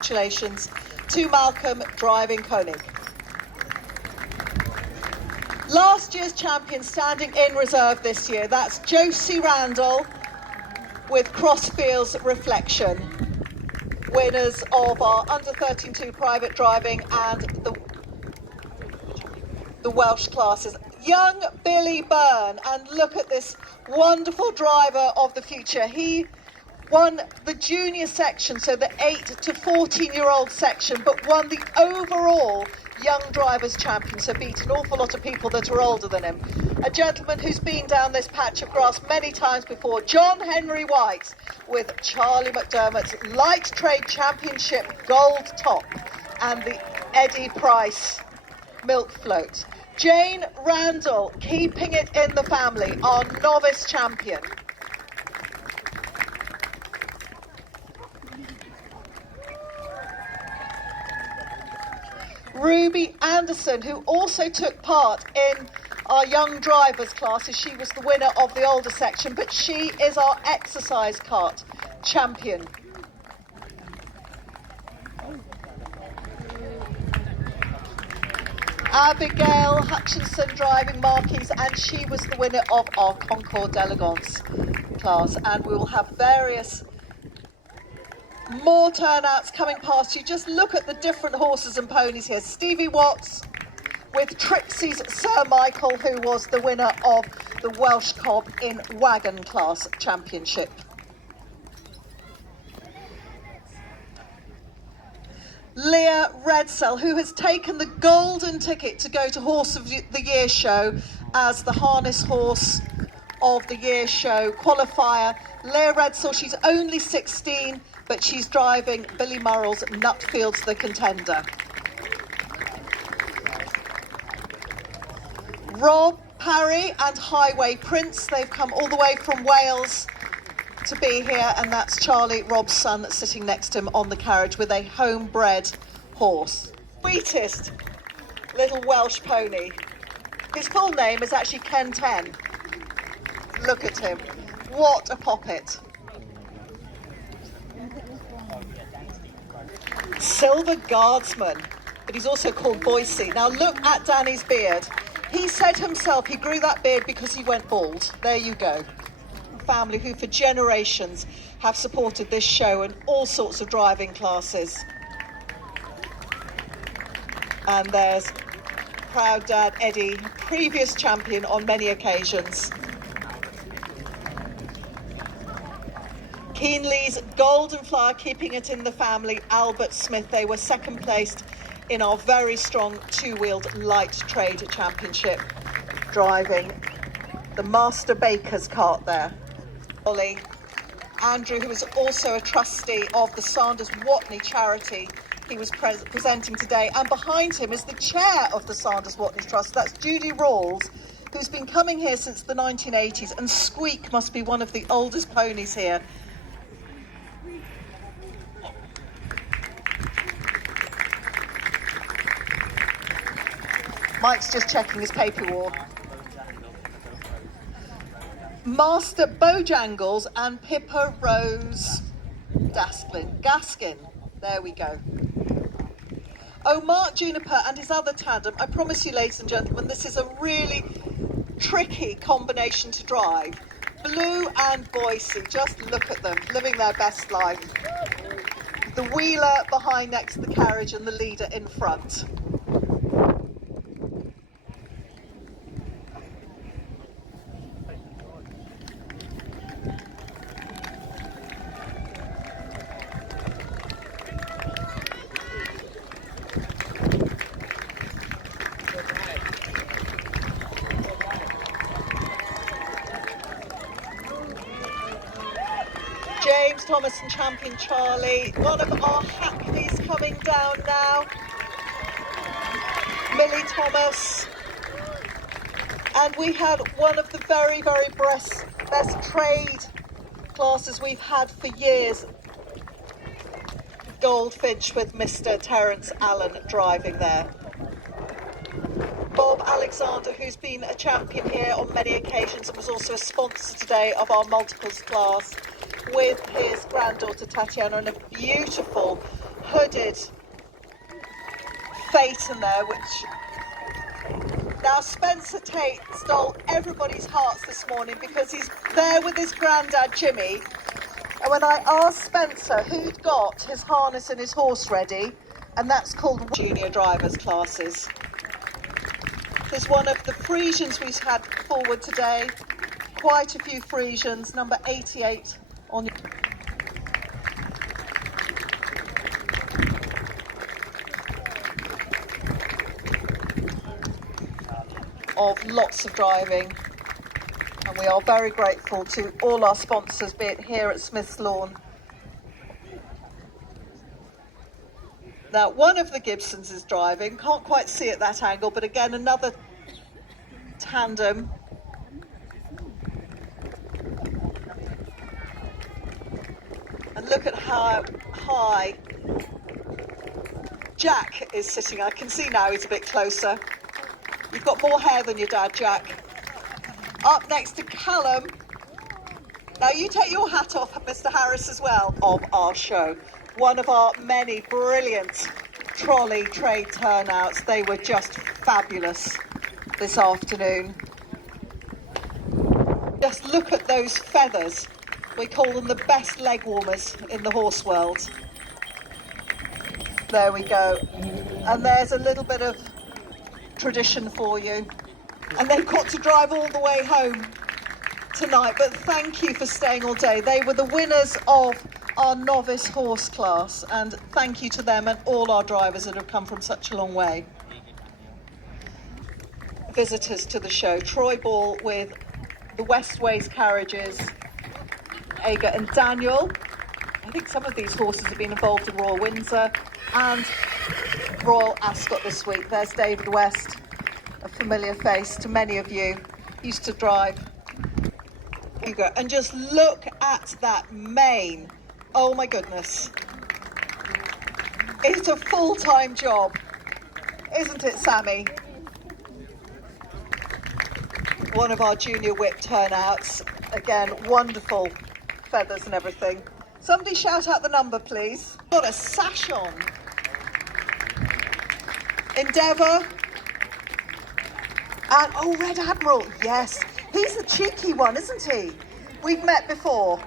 Congratulations to Malcolm driving Koenig. Last year's champion standing in reserve this year, that's Josie Randall with Crossfields Reflection. Winners of our under-13-2 private driving and the Welsh classes. Young Billy Byrne, and look at this wonderful driver of the future. He won the junior section, so the 8 to 14-year-old section, but won the overall Young Drivers Champion, so beat an awful lot of people that are older than him. A gentleman who's been down this patch of grass many times before, John Henry White, with Charlie McDermott's Light Trade Championship Gold Top and the Eddie Price Milk Float. Jane Randall, keeping it in the family, our novice champion. Ruby Anderson, who also took part in our young drivers classes. She was the winner of the older section, but she is our exercise cart champion. Abigail Hutchinson driving Marquis, and she was the winner of our Concours d'Elegance class. And we will have various more turnouts coming past you. Just look at the different horses and ponies here. Stevie Watts with Trixie's Sir Michael, who was the winner of the Welsh Cob in Wagon Class Championship. Leah Redsell, who has taken the golden ticket to go to Horse of the Year show as the harness horse of the year show qualifier. Leah Redsell, she's only 16, but she's driving Billy Murrell's Nutfield's the Contender. Rob Parry and Highway Prince, they've come all the way from Wales to be here, and that's Charlie, Rob's son, sitting next to him on the carriage with a homebred horse. Sweetest little Welsh pony. His full name is actually Ken 10. Look at him. What a poppet. Silver Guardsman, but he's also called Boise. Now look at Danny's beard. He said himself he grew that beard because he went bald. There you go. A family who for generations have supported this show and all sorts of driving classes. And there's proud dad Eddie, previous champion on many occasions. Keenley's Golden Flower, keeping it in the family, Albert Smith. They were second placed in our very strong two-wheeled light trade championship, driving the Master Baker's cart there. Trolley. Andrew, who is also a trustee of the Sanders Watney charity, he was presenting today, and behind him is the chair of the Sanders Watney Trust. That's Judy Rawls, who's been coming here since the 1980s, and Squeak must be one of the oldest ponies here. Mike's just checking his paperwork. Master Bojangles and Pippa Rose Gaskin. There we go. Oh, Mark Juniper and his other tandem. I promise you, ladies and gentlemen, this is a really tricky combination to drive. Blue and Boise, just look at them, living their best life. The wheeler behind next to the carriage and the leader in front. James Thomas and champion Charlie. One of our Hackneys coming down now. Millie Thomas. And we had one of the very, very best trade classes we've had for years. Goldfinch with Mr. Terence Allen driving there. Bob Alexander, who's been a champion here on many occasions and was also a sponsor today of our multiples class, with his granddaughter Tatiana, and a beautiful hooded phaeton there, which now Spencer Tate stole everybody's hearts this morning because he's there with his granddad Jimmy. And when I asked Spencer who'd got his harness and his horse ready, and that's called junior drivers classes. There's one of the Frisians we've had forward today. Quite a few Frisians, number 88 on your... of lots of driving, and we are very grateful to all our sponsors, be it here at Smith's Lawn. Now, one of the Gibsons is driving, can't quite see at that angle, but again another tandem. And look at how high Jack is sitting. I can see now he's a bit closer. You've got more hair than your dad, Jack. Up next to Callum. Now you take your hat off, Mr. Harris, as well, of our show. One of our many brilliant trolley trade turnouts. They were just fabulous this afternoon. Just look at those feathers. We call them the best leg warmers in the horse world. There we go. And there's a little bit of tradition for you, and they've got to drive all the way home tonight, but thank you for staying all day. They were the winners of our novice horse class, and thank you to them and all our drivers that have come from such a long way. Visitors to the show, Troy Ball with the Westways carriages, Aga and Daniel. I think some of these horses have been involved in Royal Windsor and Royal Ascot this week. There's David West, a familiar face to many of you. Used to drive. Hugo. And just look at that mane. Oh my goodness. It's a full-time job, isn't it, Sammy? One of our junior whip turnouts. Again, wonderful feathers and everything. Somebody shout out the number, please. Got a sash on. Endeavour. And, oh, Red Admiral. Yes, he's the cheeky one, isn't he? We've met before.